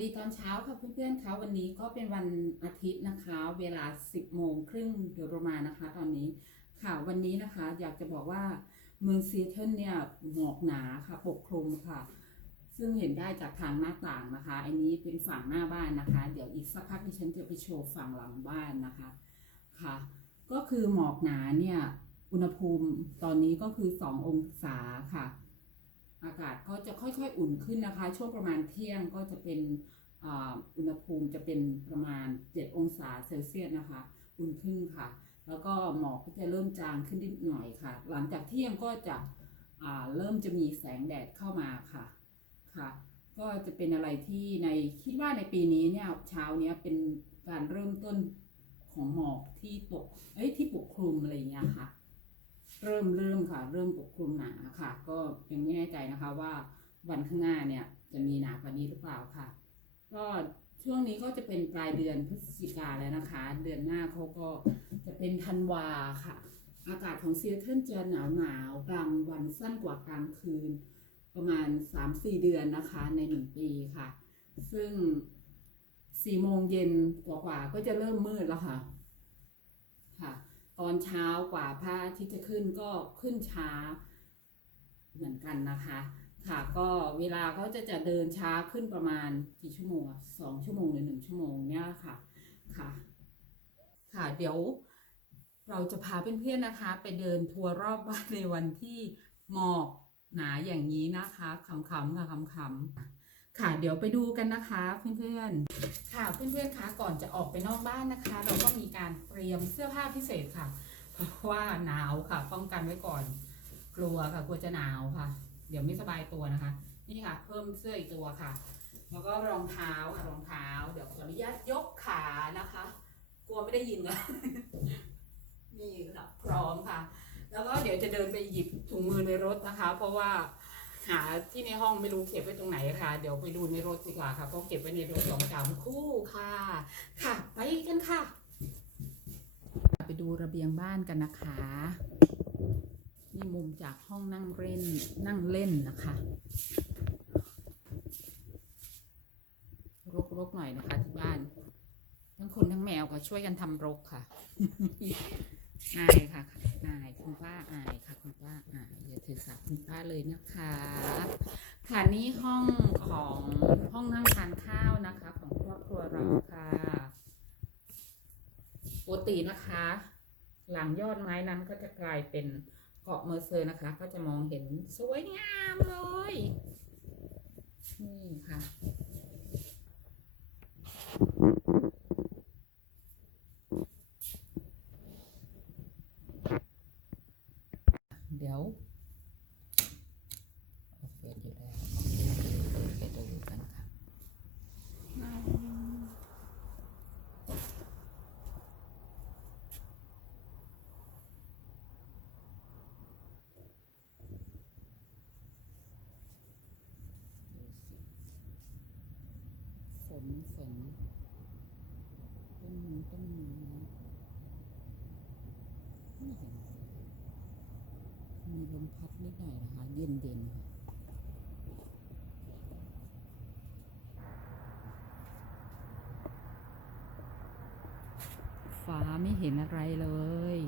ดีตอนเช้าค่ะเพื่อนๆคะวันนี้ก็เป็นวันอาทิตย์นะคะ เวลา 10โมงครึ่งโดยประมาณนะคะ ตอนนี้ค่ะวันนี้นะคะอยากจะบอกว่าเมืองซีเทิลเนี่ยหมอกหนาค่ะปกคลุมค่ะ ซึ่งเห็นได้จากทางหน้าต่างนะคะ อันนี้เป็นฝั่งหน้าบ้านนะคะ เดี๋ยวอีกสักพักดิฉันจะไปโชว์ฝั่งหลังบ้านนะคะค่ะ ก็คือหมอกหนาเนี่ยอุณหภูมิตอนนี้ก็คือ 2 องศาค่ะ อากาศก็จะค่อยๆอุ่นขึ้นนะคะ ช่วงประมาณเที่ยงก็จะเป็นอุณหภูมิจะเป็นประมาณ 7 องศาเซลเซียสนะคะ อุ่นขึ้นค่ะ แล้วก็หมอกก็จะเริ่มจางขึ้นนิดหน่อยค่ะ หลังจากเที่ยงก็จะเริ่มจะมีแสงแดดเข้ามาค่ะค่ะ ก็จะเป็นอะไรที่ในคิดว่าในปีนี้เนี่ยเช้าเนี้ยเป็นการเริ่มต้นของหมอกที่ตกเอ้ยที่ปกคลุมอะไรอย่างเงี้ยค่ะ เริ่มเริ่มค่ะ เริ่มปกคลุมหนาค่ะ ก็ยังไม่แน่ใจนะคะว่าวันข้างหน้าเนี่ยจะมีหนากว่านี้หรือเปล่าค่ะ ก็ช่วงนี้ก็จะเป็นปลายเดือนพฤศจิกาแล้วนะคะ เดือนหน้าเขาก็จะเป็นธันวาค่ะ อากาศของเซีแอตเทิลจะหนาวหนาวกลางวันสั้นกว่ากลางคืน ประมาณ 3-4 เดือนนะคะในหนึ่งปีค่ะ ซึ่งสี่โมงเย็นกว่าๆก็จะเริ่มมืดแล้วค่ะ ตอนเช้ากว่าพระอาทิตย์จะขึ้นก็ขึ้นช้าเหมือนกันนะคะ ค่ะก็เวลาก็จะจะเดินช้าขึ้นประมาณกี่ชั่วโมงสองชั่วโมงหรือหนึ่งชั่วโมงเนี่ยค่ะค่ะ ค่ะเดี๋ยวเราจะพาเพื่อนๆนะคะ ไปเดินทัวร์รอบบ้านในวันที่หมอกหนาอย่างนี้นะคะขำๆค่ะขำๆ ค่ะเดี๋ยวไปดูกันนะคะเพื่อนๆ ค่ะเพื่อนๆคะก่อนจะออกไปนอกบ้านนะคะ เราก็มีการเตรียมเสื้อผ้าพิเศษค่ะ เพราะว่าหนาวค่ะป้องกันไว้ก่อน กลัวค่ะกลัวจะหนาวค่ะ เดี๋ยวไม่สบายตัวนะคะ นี่ค่ะ เพิ่มเสื้ออีกตัวค่ะ แล้วก็รองเท้าค่ะรองเท้า เดี๋ยวขออนุญาตยกขานะคะ กลัวไม่ได้ยินค่ะนี่ค่ะพร้อมค่ะ แล้วก็เดี๋ยวจะเดินไปหยิบถุงมือในรถนะคะ เพราะว่า หาที่ในห้องไม่รู้เก็บไว้ตรงไหนค่ะ เดี๋ยวไปดูในรถดีกว่าค่ะเพราะเก็บไว้ในรถสองสามคู่ค่ะ ค่ะ ไปกันค่ะ ไปดูระเบียงบ้านกันนะคะ นี่มุมจากห้องนั่งเล่นนั่งเล่นนะคะรกๆหน่อยนะคะที่บ้าน ทั้งคนทั้งแมวก็ช่วยกันทำรกค่ะ อายค่ะอายคุณป้าอายค่ะคุณป้าอายอย่าถือสาคุณป้าเลยนะคะค่ะนี่ห้องของห้องนั่งทานข้าวนะคะ ของครอบครัวเราค่ะปกตินะคะ หลังยอดไม้นั้นก็จะกลายเป็นเกาะเมอร์เซอร์นะคะ ก็จะมองเห็นสวยงามเลยนี่ค่ะ เดี๋ยวเปิดอยู่แล้วไปดูกันค่ะฝนฝนต้นมงต้นไม้ไม่เห็น มีลมพัดนิดหน่อยนะคะ เย็นเย็นค่ะฟ้าไม่เห็นอะไรเลย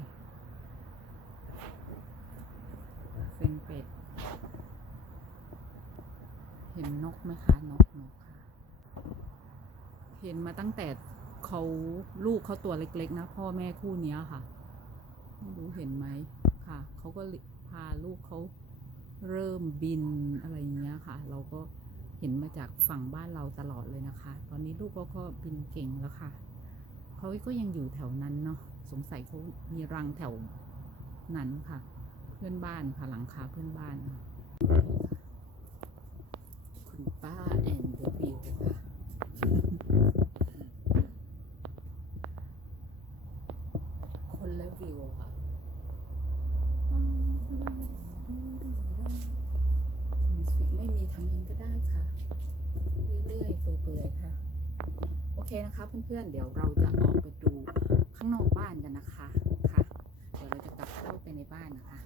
เซ็งเป็ด เห็นนกไหมคะ นกนกค่ะ เห็นมาตั้งแต่เขาลูกเขาตัวเล็กๆ นะ พ่อแม่คู่นี้ค่ะ ไม่รู้เห็นไหมค่ะ เขาก็ พาลูกเขาเริ่มบินอะไรอย่างเงี้ยค่ะ เราก็เห็นมาจากฝั่งบ้านเราตลอดเลยนะคะ ตอนนี้ลูกเขาก็บินเก่งแล้วค่ะเขาก็ยังอยู่แถวนั้นเนาะสงสัยเขามีรังแถวนั้นค่ะ เพื่อนบ้านค่ะหลังคาเพื่อนบ้าน คุณป้าแอนเดอะวิวค่ะ เคนะคะเพื่อนๆ เดี๋ยวเราจะออกไปดูข้างนอกบ้านกันนะคะ ค่ะ เดี๋ยวเราจะกลับเข้าไปในบ้านนะคะ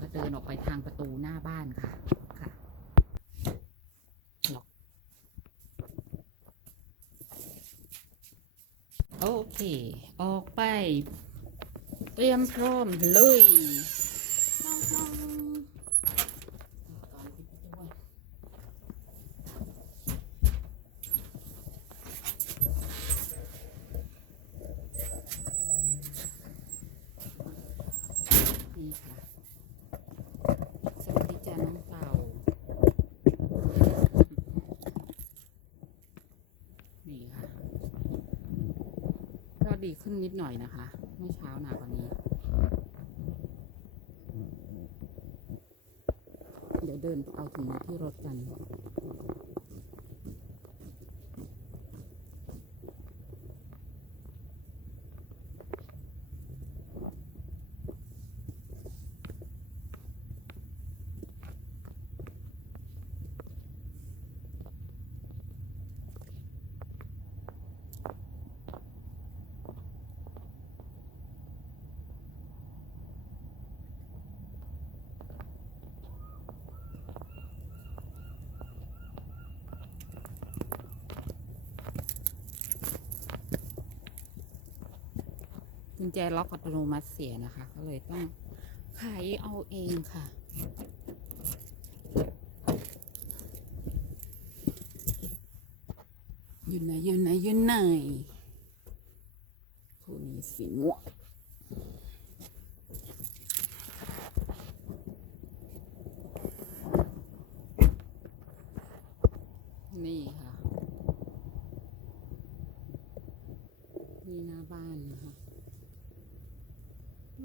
ก็เดินออกไปทางประตูหน้าบ้านค่ะ ค่ะล็อกโอเค ออกไป เตรียมพร้อมเลย ขึ้นนิดหน่อยนะคะ เมื่อเช้าหนากว่านี้ เดี๋ยวเดินเอาถุงมาที่รถกัน กุญแจล็อกอัตโนมัติเสียนะคะ ก็เลยต้องไขเอาเองค่ะอยู่ไหนอยู่ไหนอยู่ไหนคู่นี้สีม่วงนี่ค่ะ นี่หน้าบ้านนะคะ ค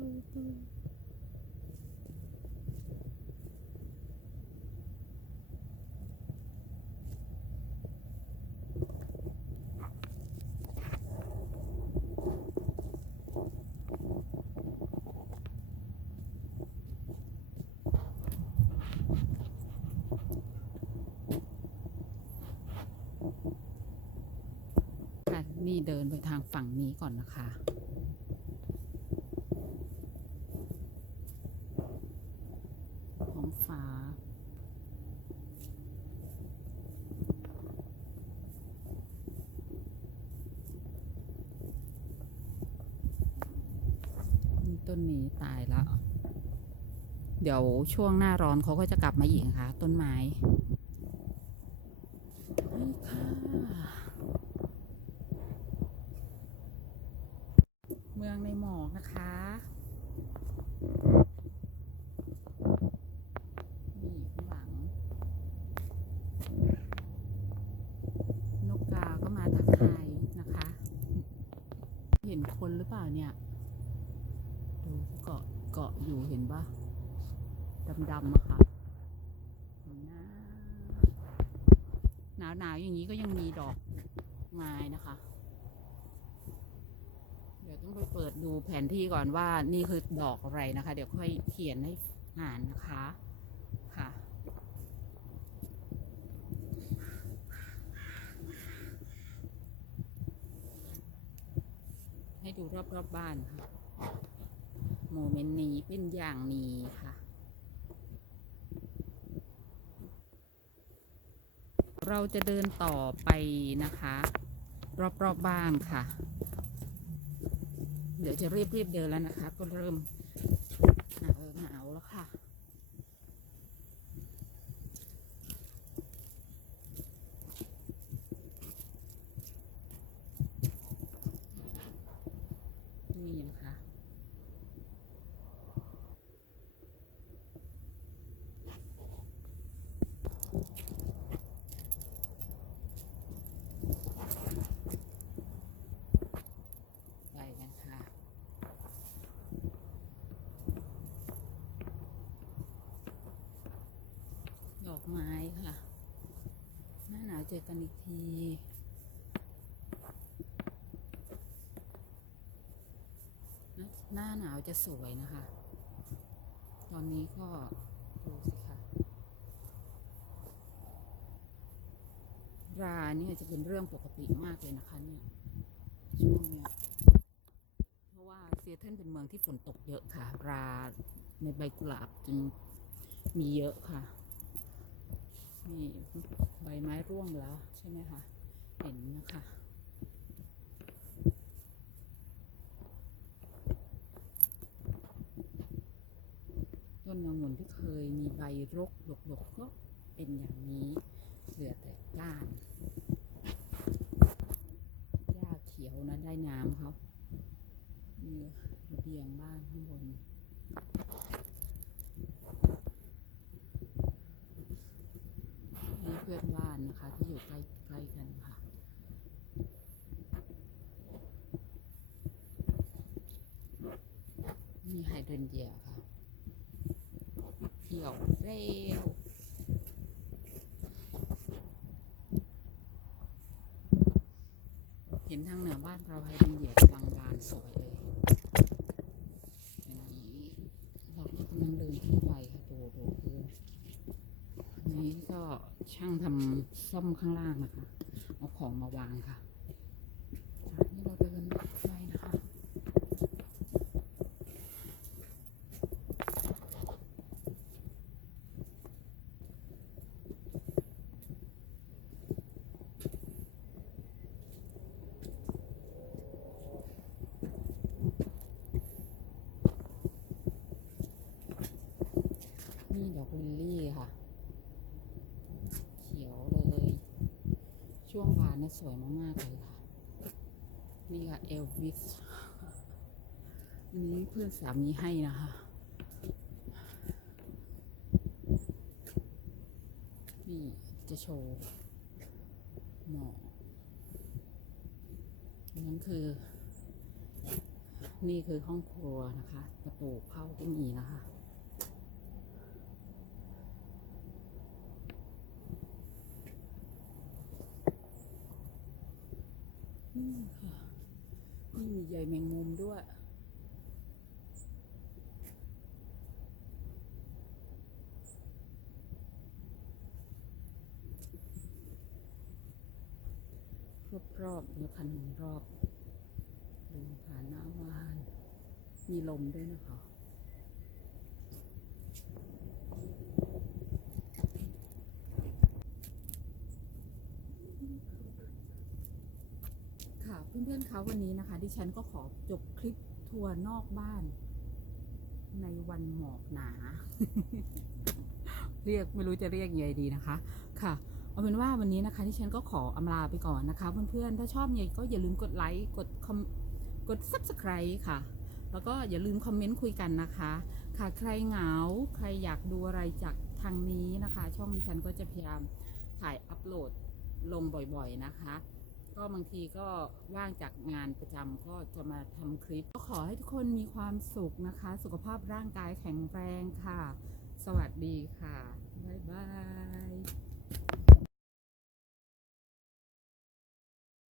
่ะ นี่เดินไปทางฝั่งนี้ก่อนนะคะ ท้องฟ้า นี่ต้นนี้ตายแล้ว เดี๋ยวช่วงหน้าร้อนเขาก็จะกลับมาอีกนะคะต้นไม้นี่ค่ะ เมืองในหมอกนะคะ นี่ข้างหลัง นกกาก็มาทักทายนะคะ เห็นคนหรือเปล่าเนี่ย ดูเกาะเกาะ อยู่เห็นปะดำๆอะค่ะหนาวหนาวๆอย่างนี้ก็ยังมีดอกไม้นะคะ เดี๋ยวต้องไปเปิดดูแผนที่ก่อนว่านี่คือดอกอะไรนะคะ เดี๋ยวค่อยเขียนให้อ่านนะคะค่ะให้ดูรอบๆบบ้านค่ะ โมเมนต์นี้เป็นอย่างนี้ค่ะ เราจะเดินต่อไปนะคะ รอบๆบบ้านค่ะ เดี๋ยวจะรีบรีบๆเดินแล้วนะคะ ก็เริ่มหนาวหนาวแล้วค่ะนี่นะคะ ไปกันค่ะ ดอก ไม้ค่ะ หน้าหนาวเจอกันอีกทีหน้าหนาวจะสวยนะคะ ตอนนี้ก็ดูสิค่ะราเนี่ยจะเป็นเรื่องปกติมากเลยนะคะเนี่ยช่วงเนี้ยเพราะว่าเซียเทิลเป็นเมืองที่ฝนตกเยอะค่ะ ราในใบกุหลาบจึงมีเยอะค่ะ นี่ใบไม้ร่วงแล้วใช่ไหมคะ เห็นนะคะ ต้นเงาหมุนที่เคยมีใบรกหลกๆก็เป็นอย่างนี้เหลือแต่ก้านหญ้าเขียวนะได้น้ำเขาเนี่รเบียงบ้าน เดรนเยียค่ะเขียวเร็วเห็นทางเหนือบ้านเราไฮเดรนเยียกำลังบานสวยเลยอย่างนี้เราก็กำลังเดินขึ้นไปค่ะดูดูคืออันนี้ก็ช่างทำซ่อมข้างล่างนะคะ เอาของมาวางค่ะจากนี้เราเดินไปนะคะ นี่ดอกลิลลี่ค่ะ เขียวเลย ช่วงบานนะสวยมากๆเลยค่ะ นี่ค่ะเอลวิส อันนี้เพื่อนสามีให้นะคะนี่จะโชว์หมอกอันนั้นคือ นี่คือห้องครัวนะคะ ประตูเข้าก็มีนะคะ นี่ค่ะนี่มีใยแมงมุมด้วย รอบๆแล้วคันหนึ่งรอบเดินผ่านหน้าบ้าน มีลมด้วยนะคะ ค่ะ เพื่อนๆคะวันนี้นะคะ ดิฉันก็ขอจบคลิปทัวร์นอกบ้าน ในวันหมอกหนา เรียกไม่รู้จะเรียกยังไงดีนะคะ ค่ะเอาเป็นว่าวันนี้นะคะที่ฉันก็ขออำลาไปก่อนนะคะเพื่อนๆถ้าชอบเนี่ยก็อย่าลืมกดไลค์กดคอมกด subscribe ค่ะ แล้วก็อย่าลืมคอมเมนต์คุยกันนะคะ ค่ะใครเหงา ใครอยากดูอะไรจากทางนี้นะคะ ช่องดิฉันก็จะพยายามถ่ายอัปโหลดลงบ่อยๆนะคะ ก็บางทีก็ว่างจากงานประจำก็จะมาทำคลิป ก็ขอให้ทุกคนมีความสุขนะคะ สุขภาพร่างกายแข็งแรงค่ะ สวัสดีค่ะ บ๊ายบาย